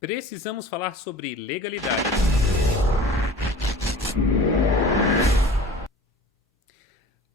Precisamos falar sobre legalidade.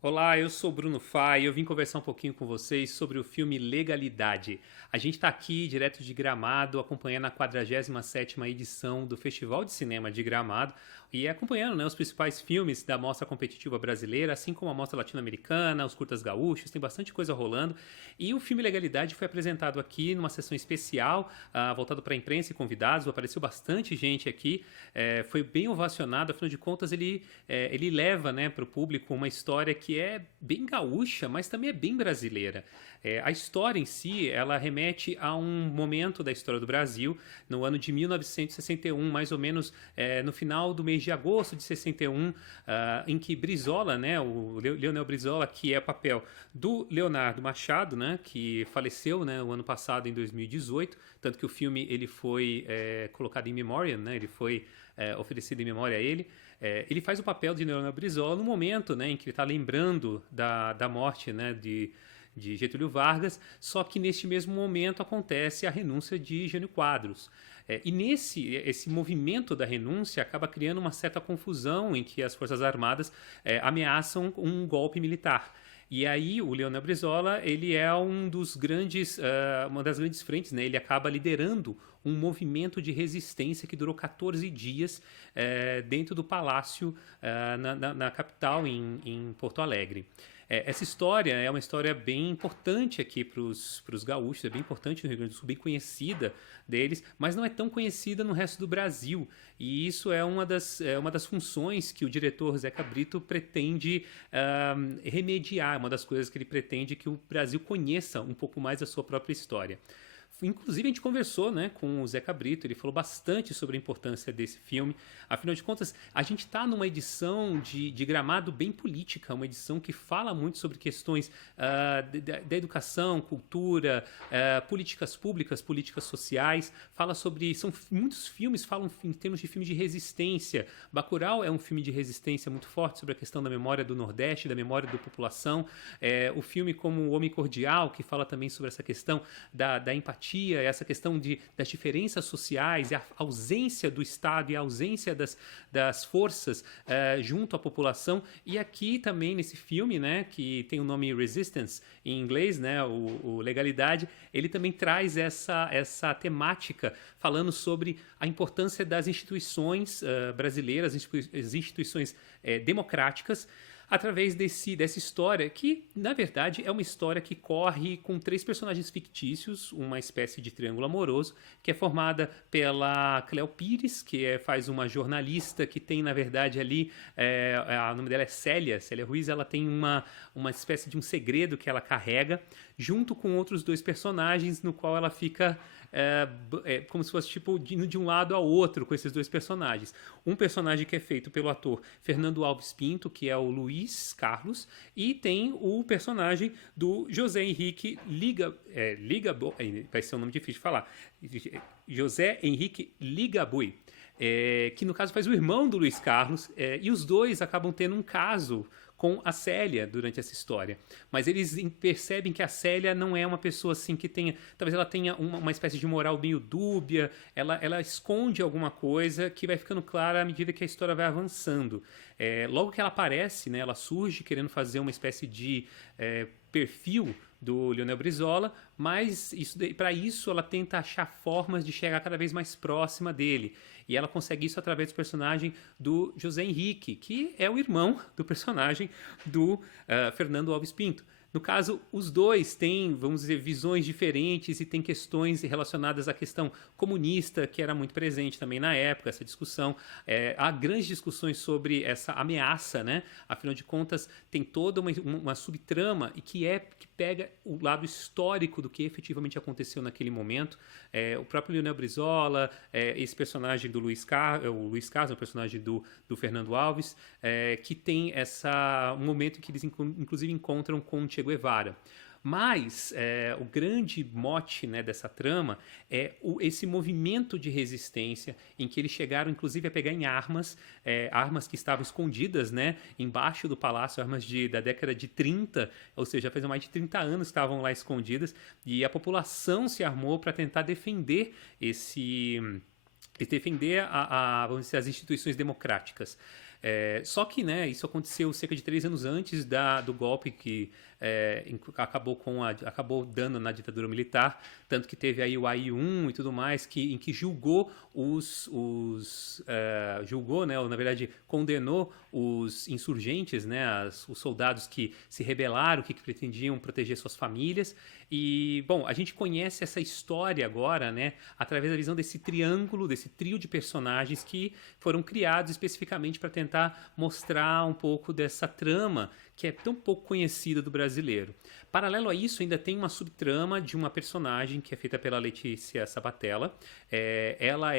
Olá, eu sou Bruno Fai e eu vim conversar um pouquinho com vocês sobre o filme Legalidade. A gente está aqui direto de Gramado, acompanhando a 47ª edição do Festival de Cinema de Gramado e acompanhando, né, os principais filmes da mostra competitiva brasileira, assim como a mostra latino-americana, os curtas gaúchos, tem bastante coisa rolando. E o filme Legalidade foi apresentado aqui numa sessão especial, voltado para a imprensa e convidados, apareceu bastante gente aqui, foi bem ovacionado, afinal de contas ele leva, né, para o público uma história que é bem gaúcha, mas também é bem brasileira. A história em si, ela remete a um momento da história do Brasil, no ano de 1961, mais ou menos no final do mês de agosto de 61, em que Brizola, né, o Leonel Brizola, que é o papel do Leonardo Machado, né, que faleceu, né, o ano passado, em 2018, tanto que o filme ele foi colocado em memoriam, né, ele foi oferecido em memória a ele. Ele faz o papel de Leonel Brizola no momento, né, em que ele está lembrando da morte, né, de Getúlio Vargas, só que neste mesmo momento acontece a renúncia de Jânio Quadros. E esse movimento da renúncia acaba criando uma certa confusão em que as Forças Armadas ameaçam um golpe militar. E aí o Leonel Brizola, ele é uma das grandes frentes, né? Ele acaba liderando um movimento de resistência que durou 14 dias dentro do palácio na capital, em Porto Alegre. Essa história é uma história bem importante aqui para os gaúchos, é bem importante no Rio Grande do Sul, bem conhecida deles, mas não é tão conhecida no resto do Brasil. E isso é uma das funções que o diretor Zeca Brito pretende remediar, uma das coisas que ele pretende que o Brasil conheça um pouco mais a sua própria história. Inclusive a gente conversou, né, com o Zeca Brito, ele falou bastante sobre a importância desse filme. Afinal de contas, a gente está numa edição de Gramado bem política, uma edição que fala muito sobre questões da educação, cultura, políticas públicas, políticas sociais, muitos filmes falam em termos de filme de resistência. Bacurau é um filme de resistência muito forte sobre a questão da memória do Nordeste, da memória da população. O filme como O Homem Cordial, que fala também sobre essa questão da empatia, essa questão das diferenças sociais, a ausência do Estado e a ausência das forças junto à população. E aqui também nesse filme, né, que tem o nome Resistance em inglês, né, o Legalidade, ele também traz essa temática falando sobre a importância das instituições brasileiras, as instituições democráticas, através dessa história que, na verdade, é uma história que corre com 3 personagens fictícios, uma espécie de triângulo amoroso, que é formada pela Cleo Pires, que faz uma jornalista que tem, na verdade, ali, o nome dela é Célia Ruiz, ela tem uma espécie de um segredo que ela carrega, junto com outros 2 personagens, no qual ela fica como se fosse tipo indo de um lado ao outro com esses 2 personagens. Um personagem que é feito pelo ator Fernando Alves Pinto, que é o Luiz Carlos, e tem o personagem do José Henrique vai ser um nome difícil de falar, José Henrique Ligabui, que no caso faz o irmão do Luiz Carlos, e os 2 acabam tendo um caso com a Célia durante essa história. Mas eles percebem que a Célia não é uma pessoa assim que tenha... Talvez ela tenha uma espécie de moral meio dúbia, ela esconde alguma coisa que vai ficando clara à medida que a história vai avançando. Logo que ela aparece, né, ela surge querendo fazer uma espécie de perfil do Leonel Brizola, mas para isso ela tenta achar formas de chegar cada vez mais próxima dele. E ela consegue isso através do personagem do José Henrique, que é o irmão do personagem do Fernando Alves Pinto. No caso, os 2 têm, vamos dizer, visões diferentes e têm questões relacionadas à questão comunista, que era muito presente também na época, essa discussão. Há grandes discussões sobre essa ameaça, né? Afinal de contas, tem toda uma subtrama e que pega o lado histórico do que efetivamente aconteceu naquele momento. O próprio Leonel Brizola, esse personagem do Luiz Carlos, o personagem do Fernando Alves, que tem um momento em que eles inclusive encontram com Che Guevara. Mas o grande mote, né, dessa trama é esse movimento de resistência em que eles chegaram, inclusive, a pegar em armas, armas que estavam escondidas, né, embaixo do palácio, armas da década de 30, ou seja, faz mais de 30 anos que estavam lá escondidas, e a população se armou para tentar defender vamos dizer, as instituições democráticas. Só que, né, isso aconteceu cerca de 3 anos antes do golpe que acabou dando na ditadura militar, tanto que teve aí o AI-1 e tudo mais, em que julgou julgou, né, ou na verdade condenou os insurgentes, né, os soldados que se rebelaram, que pretendiam proteger suas famílias. E, bom, a gente conhece essa história agora, né, através da visão desse triângulo, desse trio de personagens que foram criados especificamente para tentar mostrar um pouco dessa trama que é tão pouco conhecida do brasileiro. Paralelo a isso, ainda tem uma subtrama de uma personagem que é feita pela Letícia Sabatella. Ela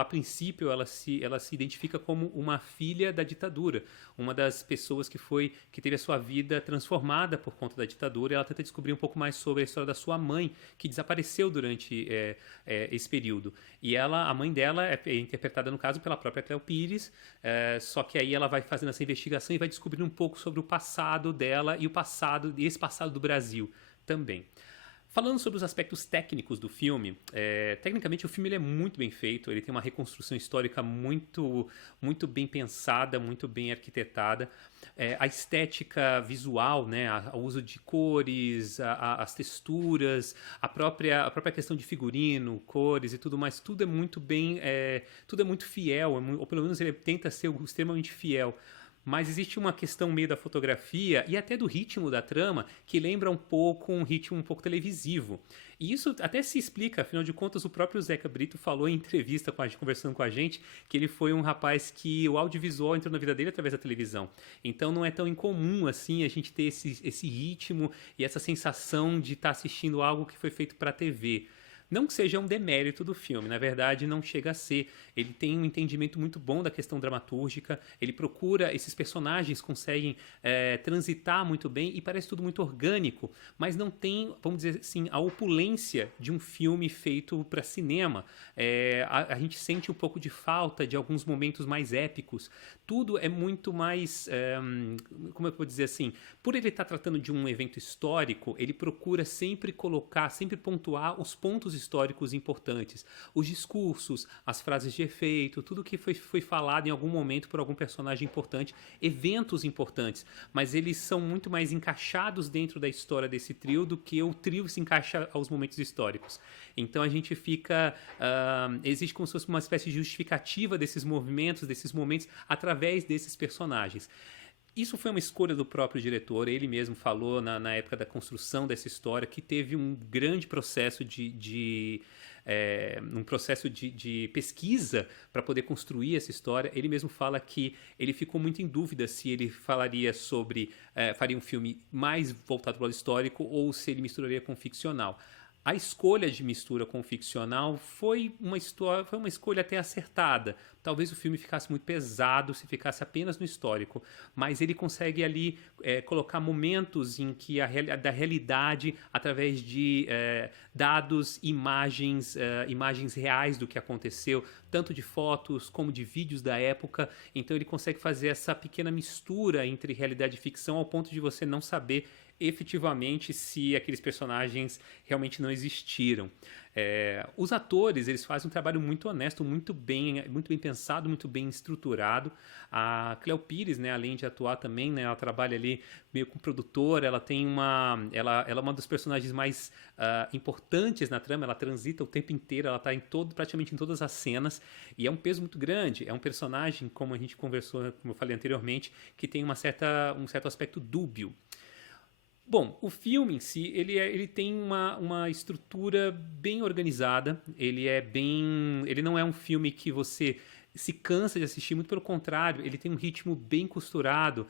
a princípio, ela se identifica como uma filha da ditadura, uma das pessoas que teve a sua vida transformada por conta da ditadura. Ela tenta descobrir um pouco mais sobre a história da sua mãe, que desapareceu durante esse período. E a mãe dela é interpretada, no caso, pela própria Cleo Pires, só que aí ela vai fazendo essa investigação e vai descobrindo um pouco sobre o passado dela e esse passado do Brasil também. Falando sobre os aspectos técnicos do filme, tecnicamente o filme ele é muito bem feito, ele tem uma reconstrução histórica muito, muito bem pensada, muito bem arquitetada. A estética visual, né, o uso de cores, as texturas, a própria questão de figurino, cores e tudo mais, tudo é muito bem, tudo é muito fiel, ou pelo menos ele tenta ser extremamente fiel. Mas existe uma questão meio da fotografia e até do ritmo da trama que lembra um pouco um ritmo um pouco televisivo. E isso até se explica, afinal de contas, o próprio Zeca Brito falou em entrevista conversando com a gente, que ele foi um rapaz que o audiovisual entrou na vida dele através da televisão. Então não é tão incomum assim a gente ter esse ritmo e essa sensação de estar assistindo algo que foi feito para a TV. Não que seja um demérito do filme, na verdade não chega a ser. Ele tem um entendimento muito bom da questão dramatúrgica, ele procura, esses personagens conseguem transitar muito bem e parece tudo muito orgânico, mas não tem, vamos dizer assim, a opulência de um filme feito para cinema. A gente sente um pouco de falta de alguns momentos mais épicos. Tudo é muito mais, como eu vou dizer assim, por ele estar tratando de um evento histórico, ele procura sempre pontuar os pontos históricos importantes, os discursos, as frases de efeito, tudo que foi falado em algum momento por algum personagem importante, eventos importantes, mas eles são muito mais encaixados dentro da história desse trio do que o trio se encaixa aos momentos históricos. Então a gente fica, existe como se fosse uma espécie de justificativa desses movimentos, desses momentos, através desses personagens. Isso foi uma escolha do próprio diretor, ele mesmo falou na época da construção dessa história que teve um grande processo de pesquisa para poder construir essa história. Ele mesmo fala que ele ficou muito em dúvida se ele falaria faria um filme mais voltado para o lado histórico ou se ele misturaria com o ficcional. A escolha de mistura com o ficcional foi uma escolha até acertada. Talvez o filme ficasse muito pesado se ficasse apenas no histórico, mas ele consegue ali colocar momentos em que da realidade, através de dados, imagens reais do que aconteceu, tanto de fotos como de vídeos da época. Então ele consegue fazer essa pequena mistura entre realidade e ficção ao ponto de você não saber efetivamente se aqueles personagens realmente não existiram. Os atores, eles fazem um trabalho muito honesto, muito bem pensado, muito bem estruturado. A Cleo Pires, né, além de atuar também, né, ela trabalha ali meio como produtora, ela é uma dos personagens mais importantes na trama, ela transita o tempo inteiro, ela está praticamente em todas as cenas, e é um peso muito grande. É um personagem, como a gente conversou, como eu falei anteriormente, que tem um certo aspecto dúbio. Bom, o filme em si, ele tem uma estrutura bem organizada, ele não é um filme que você se cansa de assistir, muito pelo contrário, ele tem um ritmo bem costurado,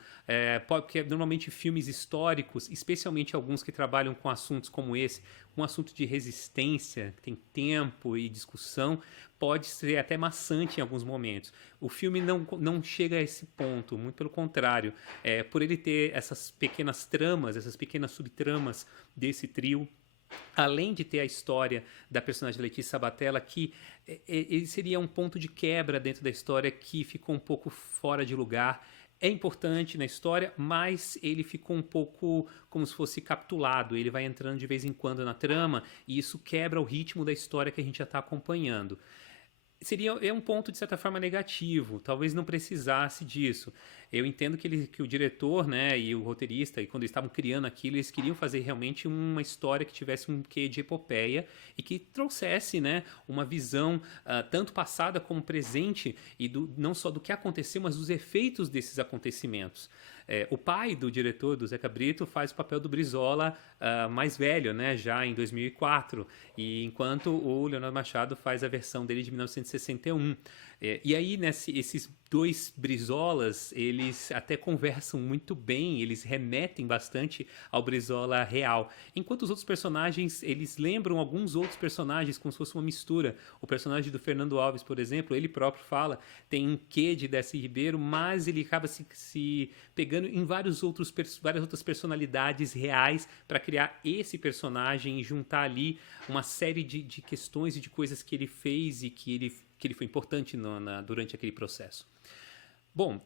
porque normalmente filmes históricos, especialmente alguns que trabalham com assuntos como esse, um assunto de resistência, que tem tempo e discussão, pode ser até maçante em alguns momentos. O filme não chega a esse ponto, muito pelo contrário, por ele ter essas pequenas tramas, essas pequenas subtramas desse trio, além de ter a história da personagem Letícia Sabatella, que ele seria um ponto de quebra dentro da história que ficou um pouco fora de lugar. É importante na história, mas ele ficou um pouco como se fosse capitulado. Ele vai entrando de vez em quando na trama e isso quebra o ritmo da história que a gente já está acompanhando. É um ponto de certa forma negativo, talvez não precisasse disso. Eu entendo que o diretor, né, e o roteirista, e quando eles estavam criando aquilo, eles queriam fazer realmente uma história que tivesse um quê de epopeia e que trouxesse, né, uma visão tanto passada como presente e não só do que aconteceu, mas dos efeitos desses acontecimentos. O pai do diretor, do Zeca Brito, faz o papel do Brizola mais velho, né, já em 2004, e enquanto o Leonardo Machado faz a versão dele de 1961. E aí, esses dois Brizolas, eles até conversam muito bem, eles remetem bastante ao Brizola real. Enquanto os outros personagens, eles lembram alguns outros personagens, como se fosse uma mistura. O personagem do Fernando Alves, por exemplo, ele próprio fala, tem um quê de Darcy Ribeiro, mas ele acaba se pegando em várias outras personalidades reais para criar esse personagem e juntar ali uma série de questões e de coisas que ele fez e que ele foi importante durante aquele processo. Bom,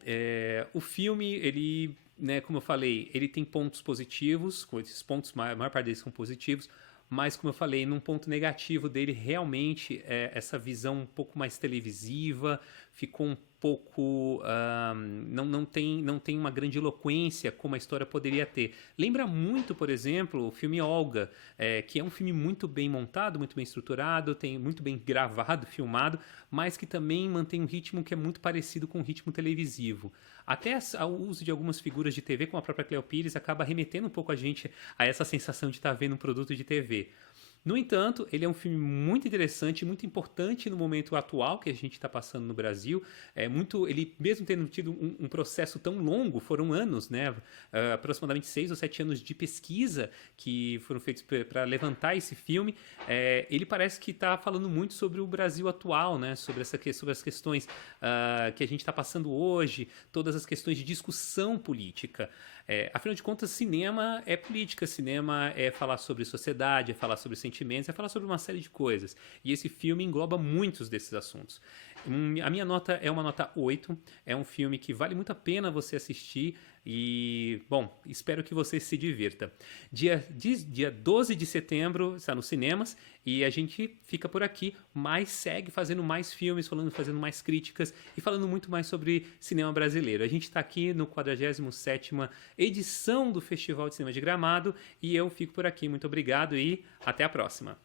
o filme, ele, né, como eu falei, ele tem pontos positivos, esses pontos, a maior parte deles são positivos, mas, como eu falei, num ponto negativo dele, realmente, essa visão um pouco mais televisiva, ficou um pouco... não tem uma grande eloquência como a história poderia ter. Lembra muito, por exemplo, o filme Olga, que é um filme muito bem montado, muito bem estruturado, muito bem gravado, filmado, mas que também mantém um ritmo que é muito parecido com o ritmo televisivo. Até o uso de algumas figuras de TV, como a própria Cleo Pires, acaba remetendo um pouco a gente a essa sensação de estar vendo um produto de TV. No entanto, ele é um filme muito interessante, muito importante no momento atual que a gente está passando no Brasil. Ele, mesmo tendo tido um processo tão longo, foram anos, né? Aproximadamente 6 ou 7 anos de pesquisa que foram feitos para levantar esse filme. Ele parece que está falando muito sobre o Brasil atual, né? Sobre as questões que a gente está passando hoje, todas as questões de discussão política. Afinal de contas, cinema é política, cinema é falar sobre sociedade, é falar sobre sentimentos, é falar sobre uma série de coisas. E esse filme engloba muitos desses assuntos. A minha nota é uma nota 8, é um filme que vale muito a pena você assistir e, bom, espero que você se divirta. Dia 12 de setembro está nos cinemas e a gente fica por aqui, mas segue fazendo mais filmes, fazendo mais críticas e falando muito mais sobre cinema brasileiro. A gente está aqui no 47ª edição do Festival de Cinema de Gramado e eu fico por aqui. Muito obrigado e até a próxima.